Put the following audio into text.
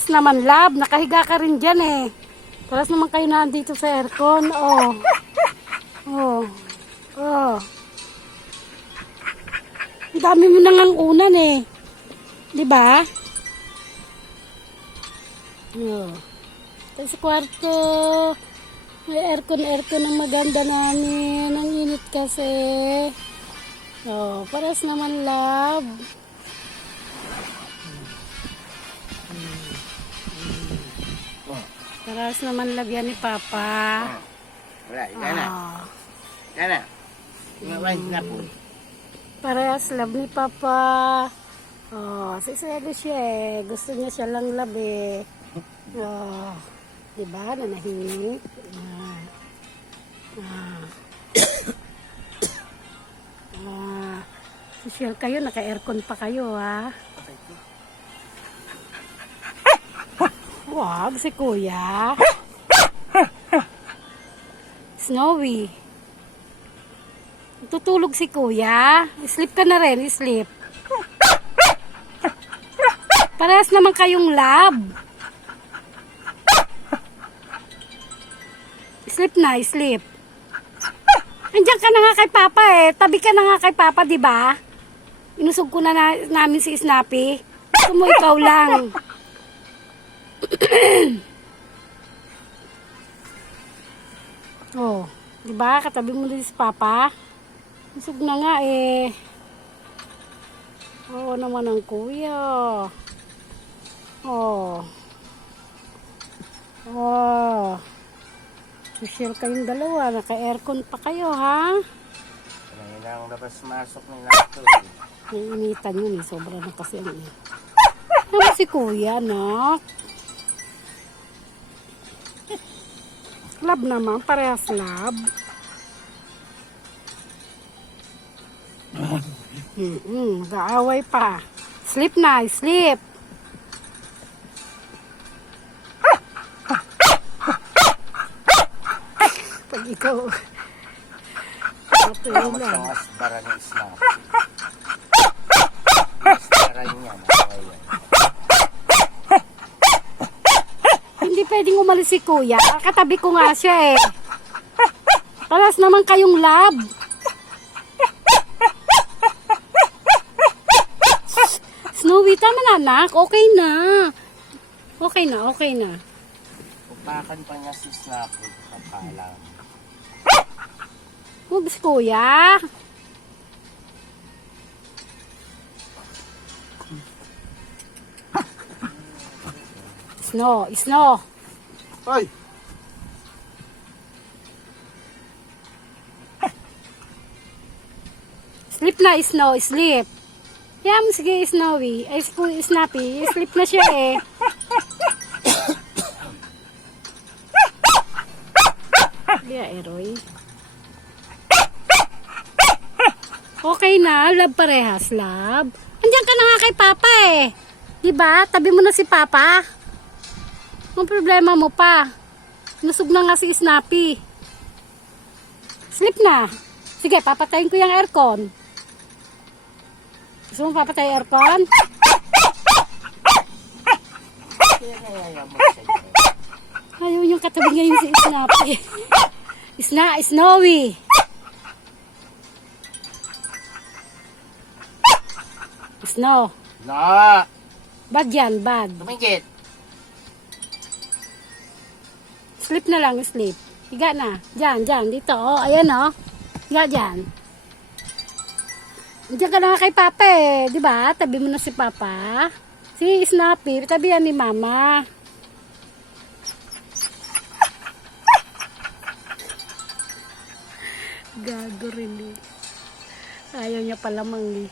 Parehas naman, love. Nakahiga ka rin dyan eh. Parehas naman kayo nandito sa aircon. Oh. Oh. Oh. Ang dami mo nang unan eh. Diba? Oh. Tayo sa kwarto. May aircon ang maganda namin. Ang init kasi. Oh, parehas naman, love. Parehas naman love yan ni Papa. Wala, yan na. Yan na. Ngayon na po. Parehas love ni Papa. Oh, siselo siya eh. Gusto niya siya lang love eh. Oh, diba? Nanahimik. Social kayo, naka-aircon pa kayo ha. Wag si Kuya. Snowy. Tutulog si Kuya. Sleep ka na rin, sleep. Parehas naman kayong lab. Sleep na, sleep. Andiyan ka na nga kay Papa eh. Tabi ka na nga kay Papa, di ba? Inusog ko na, namin si Snappy. Gusto mo ikaw lang. Oh, di ba? Katabi mo din si Papa. Inusog na nga eh. Oo naman ang Kuya. Oh. Oh. Social kayong dalawa. Naka-aircon pa kayo, ha? Kanina ang labas-masok nila ito eh. Naiinitan yun eh. Sobra na kasi ang eh. Ano si Kuya, anak? Lab naman. Parehas lab. Gaaway pa. Sleep na. Sleep. Pag ikaw ito yun Mas lang. ang asbara ng Islam. Asbara niya na ngayon. Hindi pwedeng umalis si Kuya. Katabi ko nga siya eh. Paras naman kayong lab. Snowy, tama na anak. Okay na. Okay na, okay na. Upakan pa niya si Snappy. Kapalang. Huwag si Kuya. Snow, snow. Hoy! Sleep na, Snow, sleep. Kaya mo sige, Snowy. Ay, Snappy. Sleep na siya eh. Kaya, Eroy. Okay na, love parehas, love. Andiyan ka na nga kay Papa eh. Diba? Tabi mo na si Papa. Ang problema mo pa. Nusog na nga si Snappy. Sleep na. Sige, papatayin ko yung aircon. Gusto mo papatay aircon? Kaya nayayamot sa iyo. Ayaw yung katabi ngayon si Snappy. Snowy. Snow. Na! Bad yan, bad. Tumingkit! Sleep na lang, sleep. Higa na. Diyan, dito. Oh, ayan oh. Higa dyan. Diyan ka na nga kay Papa eh. Diba? Tabi mo na si Papa. Si Snappy, tabi yan ni Mama. Gago rin eh. Ayaw niya pala eh.